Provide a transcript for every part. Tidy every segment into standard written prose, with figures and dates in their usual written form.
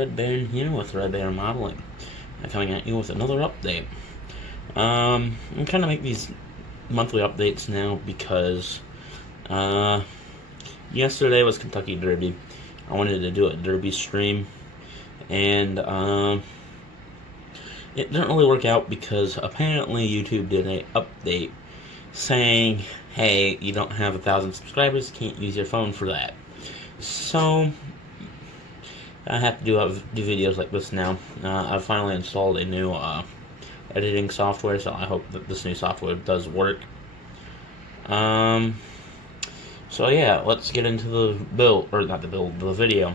Red Baron here with Red Baron Modeling, coming at you with another update. I'm trying to make these monthly updates now because yesterday was Kentucky Derby. I wanted to do a Derby stream, and it didn't really work out because apparently YouTube did an update saying, hey, you don't have 1,000 subscribers, can't use your phone for that. So I have to do videos like this now. I've finally installed a new editing software, so I hope that this new software does work. So yeah, let's get into the the video.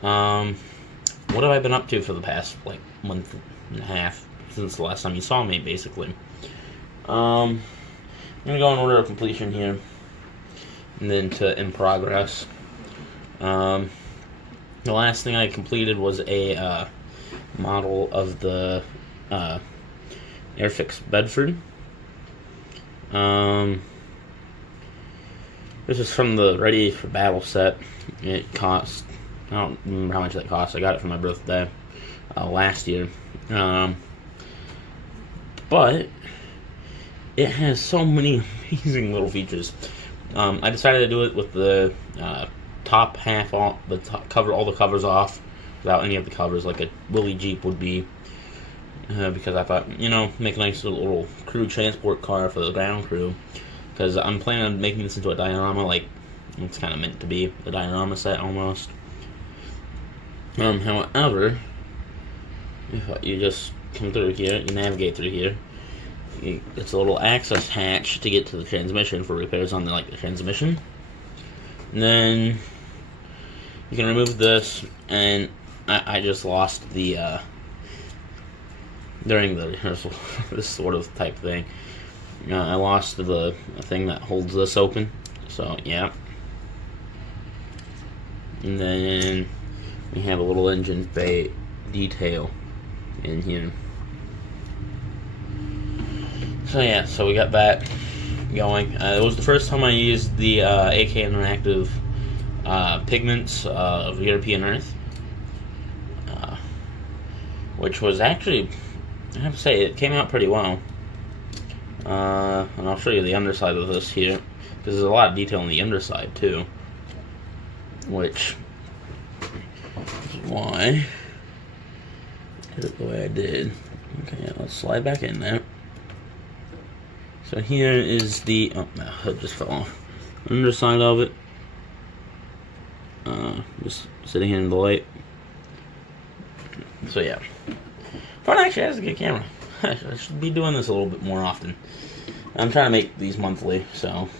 What have I been up to for the past month and a half since the last time you saw me, basically? I'm gonna go in order of completion here, and then to in progress. The last thing I completed was a model of the Airfix Bedford. This is from the Ready for Battle set. It cost, I don't remember how much that cost. I got it for my birthday last year. But it has so many amazing little features. I decided to do it with the top half off, all the covers off, without any of the covers, like a Willys Jeep would be, because I thought, make a nice little crew transport car for the ground crew, because I'm planning on making this into a diorama, like it's kind of meant to be a diorama set almost. However, if you just come through here, you navigate through here, it's a little access hatch to get to the transmission for repairs on the transmission. And then you can remove this, and I just lost the during the rehearsal, this sort of type thing. I lost the thing that holds this open, so yeah. And then we have a little engine bay detail in here. So yeah, so we got that going. It was the first time I used the AK Interactive pigments of European Earth, which was actually, I have to say, it came out pretty well. And I'll show you the underside of this here, because there's a lot of detail on the underside too, which is why I did it the way I did. Okay, let's slide back in there. So here is the, oh, my hood just fell off. Underside of it. Just sitting here in the light. So yeah. Front actually has a good camera. I should be doing this a little bit more often. I'm trying to make these monthly, so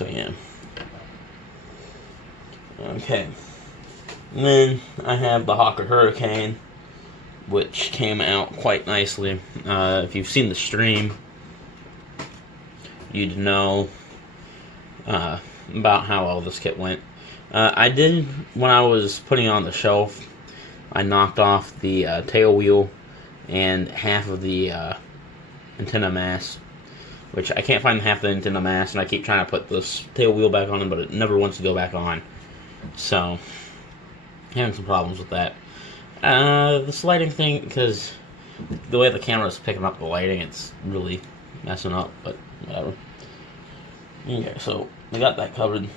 yeah. Okay. And then I have the Hawker Hurricane, which came out quite nicely. If you've seen the stream, you'd know about how well this kit went. I did, when I was putting it on the shelf, I knocked off the tail wheel and half of the antenna mast, which I can't find half the antenna mast, and I keep trying to put this tail wheel back on, but it never wants to go back on. So, having some problems with that. This lighting thing, because the way the camera is picking up the lighting, it's really messing up, but whatever. Okay, so we got that covered.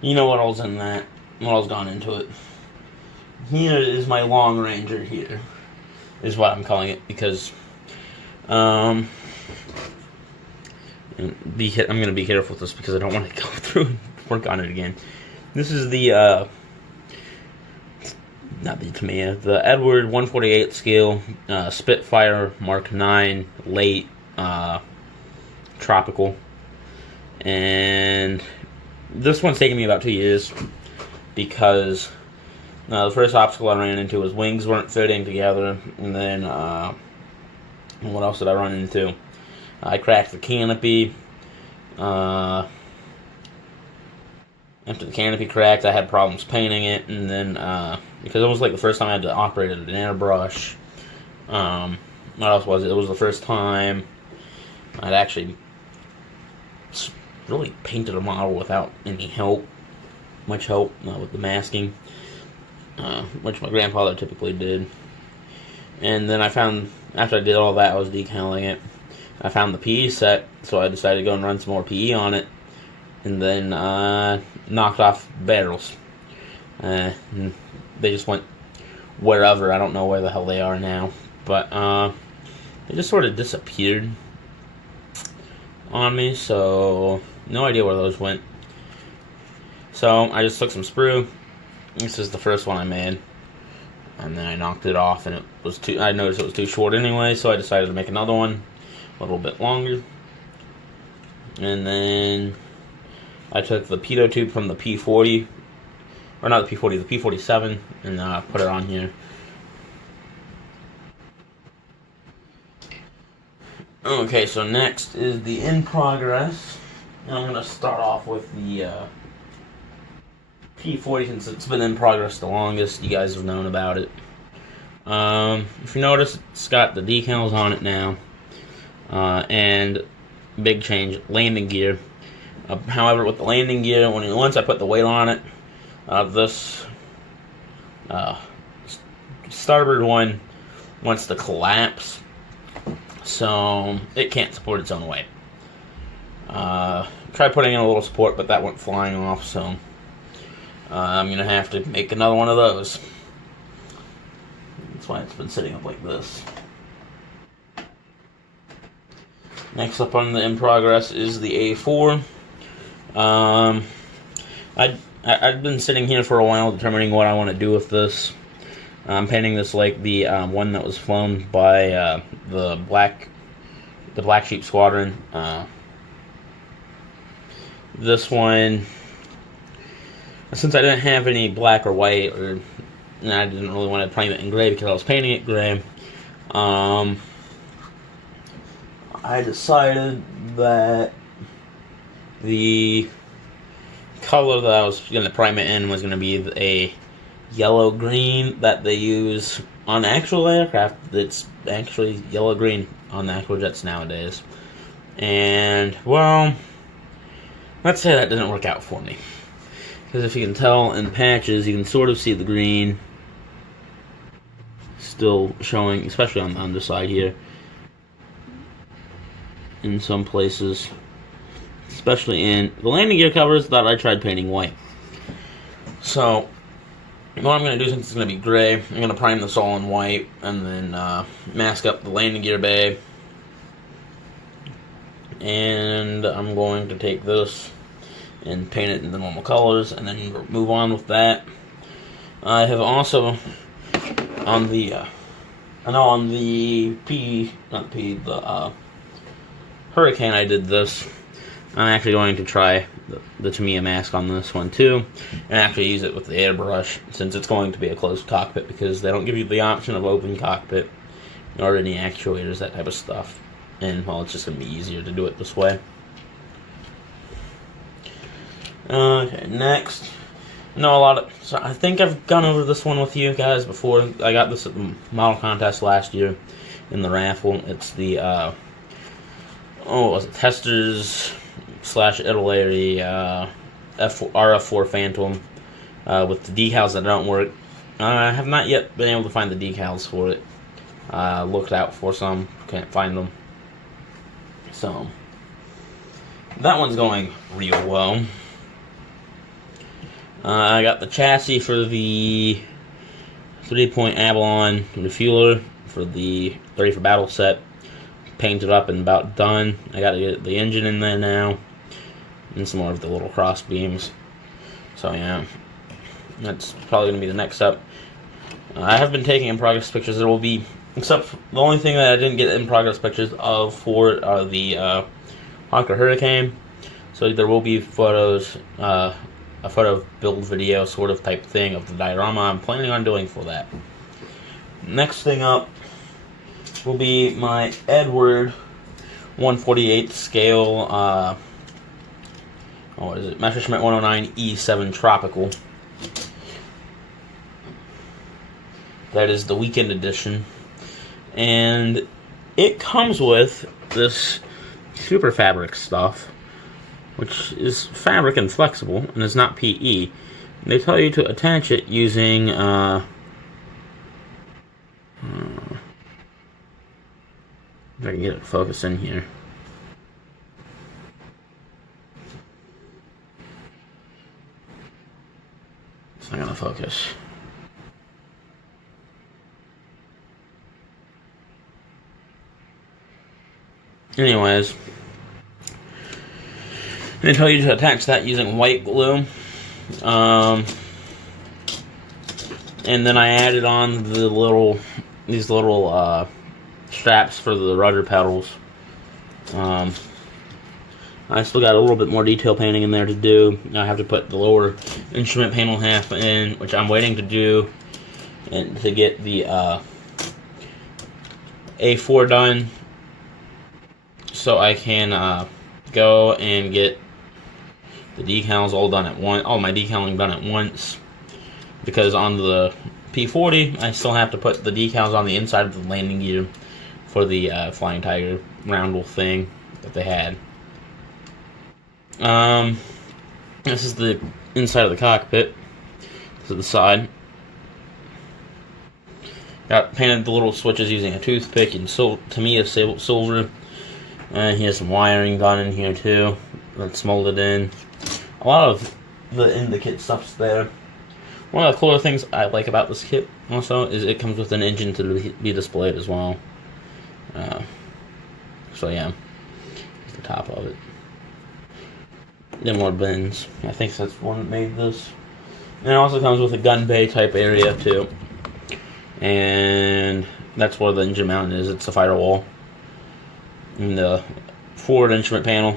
You know what all's in that, what all's gone into it. Here is my Long Ranger here, is what I'm calling it, because I'm going to be careful with this because I don't want to go through and work on it again. This is the the Edward 1/48 scale Spitfire Mark 9 late tropical, and this one's taken me about 2 years because the first obstacle I ran into was wings weren't fitting together, and then what else did I run into? I cracked the canopy. After the canopy cracked, I had problems painting it, and then because it was like the first time I had to operate it in an airbrush. What else was it? It was the first time I'd actually really painted a model without any help. much help with the masking, which my grandfather typically did. And then I found, after I did all that, I was decaling it. I found the PE set, so I decided to go and run some more PE on it, and then knocked off barrels. And they just went wherever. I don't know where the hell they are now, but they just sort of disappeared on me, so no idea where those went. So I just took some sprue. This is the first one I made, and then I knocked it off, and I noticed it was too short anyway, so I decided to make another one a little bit longer. And then I took the pitot tube from the P40, or not the P40, the P47, and put it on here. Okay, so next is the in progress. And I'm going to start off with the P40 since it's been in progress the longest. You guys have known about it. If you notice, it's got the decals on it now. And big change, landing gear. However, with the landing gear, once I put the weight on it, this starboard one wants to collapse, so it can't support its own weight. Tried putting in a little support, but that went flying off, so I'm going to have to make another one of those. That's why it's been sitting up like this. Next up on the in progress is the A4. I've been sitting here for a while determining what I want to do with this. I'm painting this like the one that was flown by the Black Sheep Squadron. This one, since I didn't have any black or white, and I didn't really want to paint it in gray because I was painting it gray, I decided that the color that I was going to prime it in was going to be a yellow-green that they use on actual aircraft. It's actually yellow-green on the actual jets nowadays. And, well, let's say that didn't work out for me. Because if you can tell in patches, you can sort of see the green still showing, especially on the underside here. In some places, especially in the landing gear covers that I tried painting white. So what I'm going to do, since it's going to be gray, I'm going to prime this all in white and then mask up the landing gear bay. And I'm going to take this and paint it in the normal colors and then move on with that. I have also on the Hurricane, I did this. I'm actually going to try the Tamiya mask on this one too, and actually use it with the airbrush, since it's going to be a closed cockpit, because they don't give you the option of open cockpit, or any actuators, that type of stuff. And, well, it's just going to be easier to do it this way. Okay, next. So I think I've gone over this one with you guys before. I got this at the model contest last year in the raffle. It's the Testors / Italeri RF4 Phantom with the decals that don't work. I have not yet been able to find the decals for it. Looked out for some, can't find them. So that one's going real well. I got the chassis for the 3-point Avalon refueler for the Ready for Battle set. Painted up and about done. I got to get the engine in there now, and some more of the little cross beams. So yeah, that's probably going to be the next step. I have been taking in progress pictures. There will be, except the only thing that I didn't get in progress pictures of for are the Hawker Hurricane. So there will be photos, a photo build video sort of type thing of the diorama I'm planning on doing for that. Next thing up will be my Edward 1/48 scale, what is it? Messerschmitt 109 E7 Tropical. That is the weekend edition. And it comes with this super fabric stuff, which is fabric and flexible, and is not PE. They tell you to attach it using if I can get it to focus in here. It's not gonna focus. Anyways, they tell you to attach that using white glue. And then I added on these little straps for the rudder pedals. I still got a little bit more detail painting in there to do. I have to put the lower instrument panel half in, which I'm waiting to do, and to get the A4 done, so I can go and get the decals all done at once, all my decaling done at once. Because on the P40, I still have to put the decals on the inside of the landing gear for the Flying Tiger roundel thing that they had. This is the inside of the cockpit. This is the side. Got painted the little switches using a toothpick and Tamiya silver. He has some wiring done in here too. That's molded in. A lot of the kit stuff's there. One of the cooler things I like about this kit also is it comes with an engine to be displayed as well. So yeah, the top of it. Then more bins. I think that's one that made this. And it also comes with a gun bay type area too. And that's where the engine mount is. It's a firewall. And the forward instrument panel.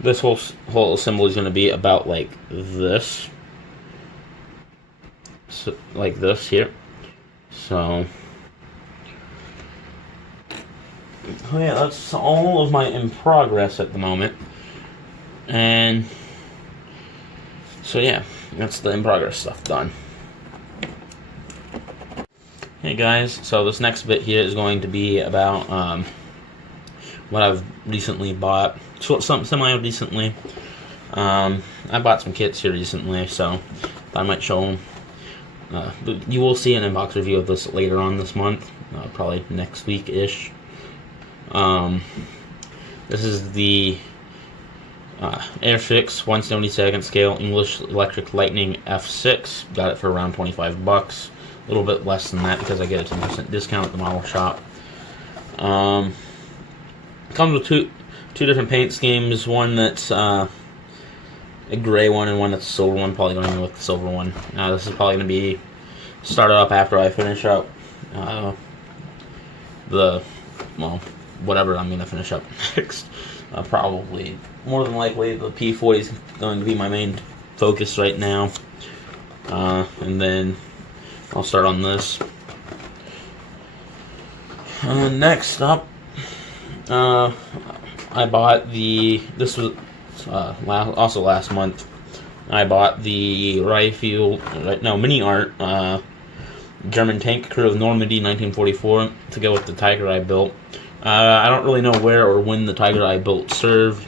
This whole assembly is going to be about like this. So, like this here. So, oh yeah, that's all of my in progress at the moment. And so yeah, that's the in progress stuff done. Hey guys, so this next bit here is going to be about what I've recently bought. Something semi-recently. I bought some kits here recently, so I might show them. You will see an inbox review of this later on this month, probably next week-ish. This is the Airfix 1/72 scale English Electric Lightning F6. Got it for around 25 bucks. A little bit less than that because I get a 10% discount at the model shop. Comes with two different paint schemes. One that's a gray one and one that's a silver one. Probably going with the silver one. This is probably going to be started up after I finish up whatever I'm going to finish up next. Probably, more than likely, the P40 is going to be my main focus right now. And then I'll start on this. Next up, I bought this was also last month. I bought the Mini Art German tank crew of Normandy 1944 to go with the Tiger I built. I don't really know where or when the Tiger I built served,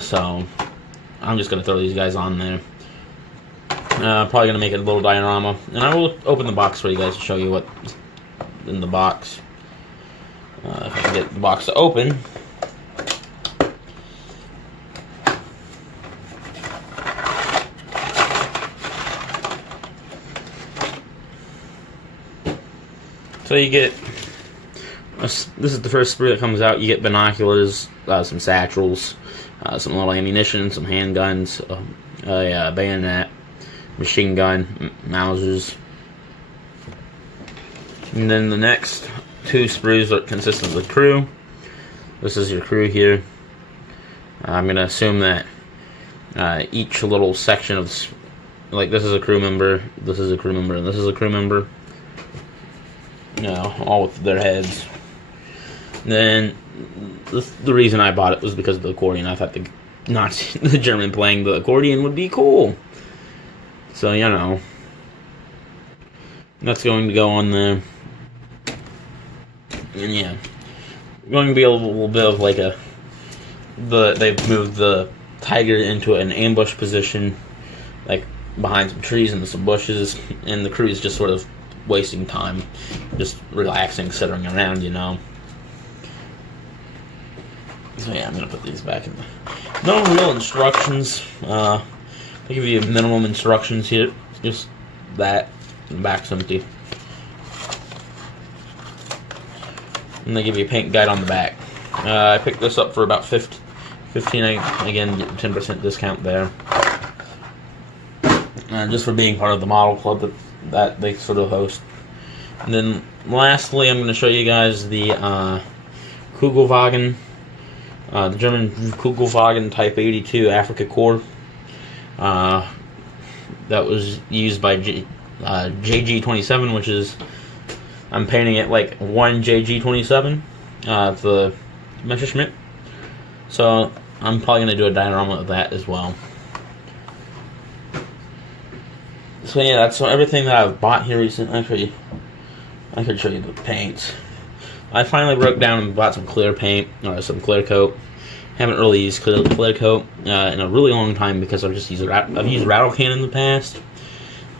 so I'm just going to throw these guys on there. Probably going to make it a little diorama, and I will open the box for you guys to show you what's in the box. If I can get the box to open. So you get, this is the first sprue that comes out. You get binoculars, some satchels, some little ammunition, some handguns, a bayonet, machine gun, Mausers. And then the next two sprues are consistent with crew. This is your crew here. I'm going to assume that each little section of, like, this is a crew member, this is a crew member, and this is a crew member. All with their heads. Then the reason I bought it was because of the accordion. I thought the German playing the accordion would be cool. So that's going to go on there. And yeah, going to be a little bit of like they've moved the Tiger into an ambush position, like behind some trees and some bushes, and the crew is just sort of wasting time, just relaxing, sitting around, you know. So yeah, I'm gonna put these back in. No real instructions. I give you minimum instructions here. Just that, and the back's empty. And they give you a paint guide on the back. I picked this up for about 15. Again, get 10% discount there. Just for being part of the model club that they sort of host. And then lastly, I'm going to show you guys the Kugelwagen, the German Kugelwagen Type 82 Africa Core. That was used by JG27, which is, I'm painting it like one JG27, the Messerschmitt. So I'm probably going to do a diorama of that as well. So yeah, that's everything that I've bought here recently. I could show you the paints. I finally broke down and bought some clear paint, or some clear coat. Haven't really used clear coat in a really long time because I've used rattle can in the past,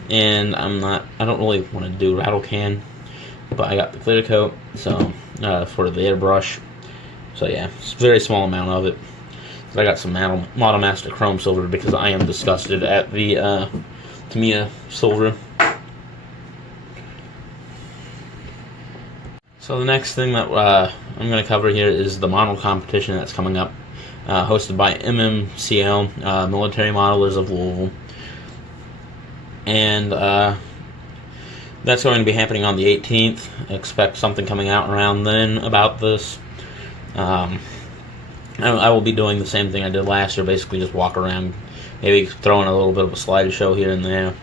and I don't really want to do rattle can, but I got the clear coat, so for the airbrush. So yeah, it's a very small amount of it. So I got some Model Master Chrome Silver because I am disgusted at the Tamiya Silver. So the next thing that I'm going to cover here is the model competition that's coming up, hosted by MMCL, Military Modelers of Louisville. And that's going to be happening on the 18th. Expect something coming out around then about this. I will be doing the same thing I did last year, basically just walk around, maybe throw in a little bit of a slideshow here and there.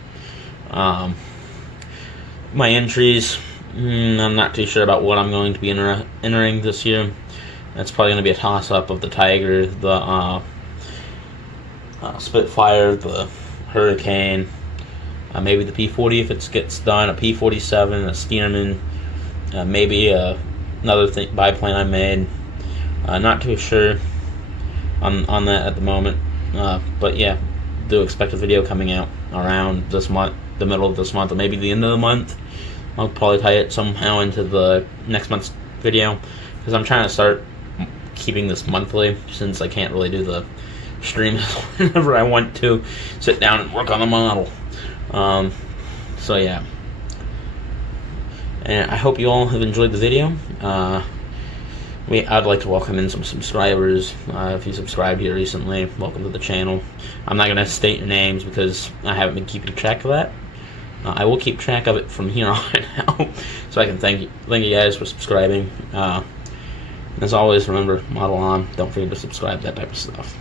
My entries, I'm not too sure about what I'm going to be entering this year. That's probably going to be a toss-up of the Tiger, the Spitfire, the Hurricane, maybe the P-40 if it gets done, a P-47, a Steenerman, maybe another biplane I made. Not too sure on that at the moment, but yeah, do expect a video coming out around this month, the middle of this month, or maybe the end of the month. I'll probably tie it somehow into the next month's video, because I'm trying to start keeping this monthly, since I can't really do the stream whenever I want to sit down and work on the model. So yeah, and I hope you all have enjoyed the video. I'd like to welcome in some subscribers. If you subscribed here recently, welcome to the channel. I'm not going to state your names because I haven't been keeping track of that. I will keep track of it from here on out, so I can thank you guys for subscribing. As always, remember, model on. Don't forget to subscribe, that type of stuff.